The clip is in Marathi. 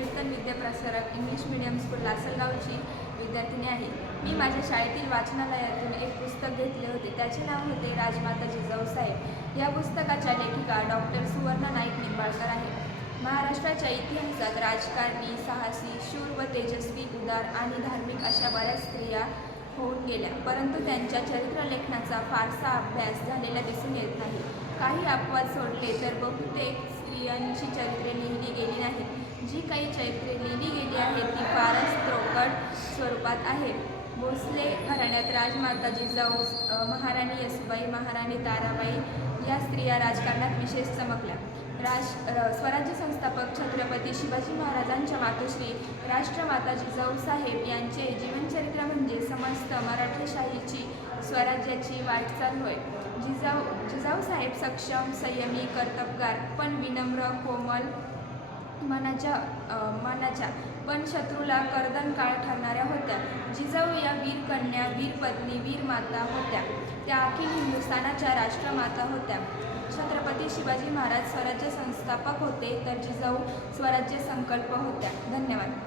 कीर्तन विद्याप्रसारक इंग्लिश मीडियम स्कूल लासलगावची विद्यार्थिनी आहे. मी माझ्या शाळेतील वाचनालयातून एक पुस्तक घेतले होते. त्याचे नाव होते राजमाता जिजाऊसाहेब. या पुस्तकाच्या लेखिका डॉक्टर सुवर्ण नाईक निंबाळकर आहे. महाराष्ट्राच्या इतिहासात राजकारणी, साहसी, शूर व तेजस्वी, उदार आणि धार्मिक अशा बऱ्याच स्त्रिया होऊन गेल्या, परंतु त्यांच्या चरित्रलेखनाचा फारसा अभ्यास झालेला दिसून येत नाही. काही अपवाद सोडले तर बहुतेक स्त्रियांची चरित्रे लिहिली गेली नाहीत. जी काही चरित्रे लिहिली गेली आहेत ती फारच त्रोकट स्वरूपात आहेत. भोसले घराण्यात राजमाता जिजाऊ, महाराणी येसूबाई, महाराणी ताराबाई या स्त्रिया राजकारणात विशेष चमकल्या. स्वराज्य संस्थापक छत्रपती शिवाजी महाराजांच्या मातोश्री राष्ट्रमाता जिजाऊ साहेब यांचे जीवनचरित्र म्हणजे समस्त मराठेशाहीची स्वराज्याची वाटचाल होय. जिजाऊ साहेब सक्षम, संयमी, कर्तबगार, पण विनम्र, कोमल मनाच्या पण शत्रूला कर्दनकाळ ठरणाऱ्या होत्या. जिजाऊ या वीर कन्या, वीर पत्नी, वीर माता होत्या. त्या अखिल हिंदुस्थानाच्या राष्ट्रमाता होत्या. छत्रपती शिवाजी महाराज स्वराज्य संस्थापक होते तर जिजाऊ स्वराज्य संकल्प होत्या. धन्यवाद.